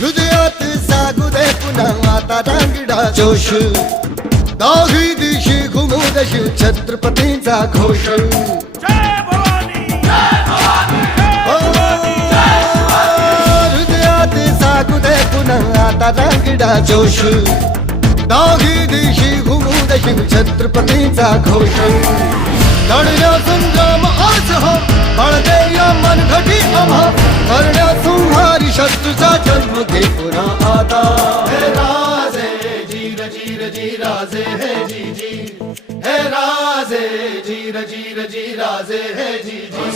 हृदयात जागू दे पुन्हा आता रांगडा जोश दाही दिशी घुमू दे शिव छत्रपतींचा घोष हृदयात जागू दे पुन्हा आता रांगडा जोश दाही दिशी घुमू दे शिव छत्रपतींचा घोष लढण्या संग्राम आज हा बळदे या मनघटी आम्हा करण्या संहारी शत्रूचा जन्म घे पुन्हा आता हे राजे जीर जीर जी राजे हे जी जी हे राजे जीर जीर जी राजे हे जी जी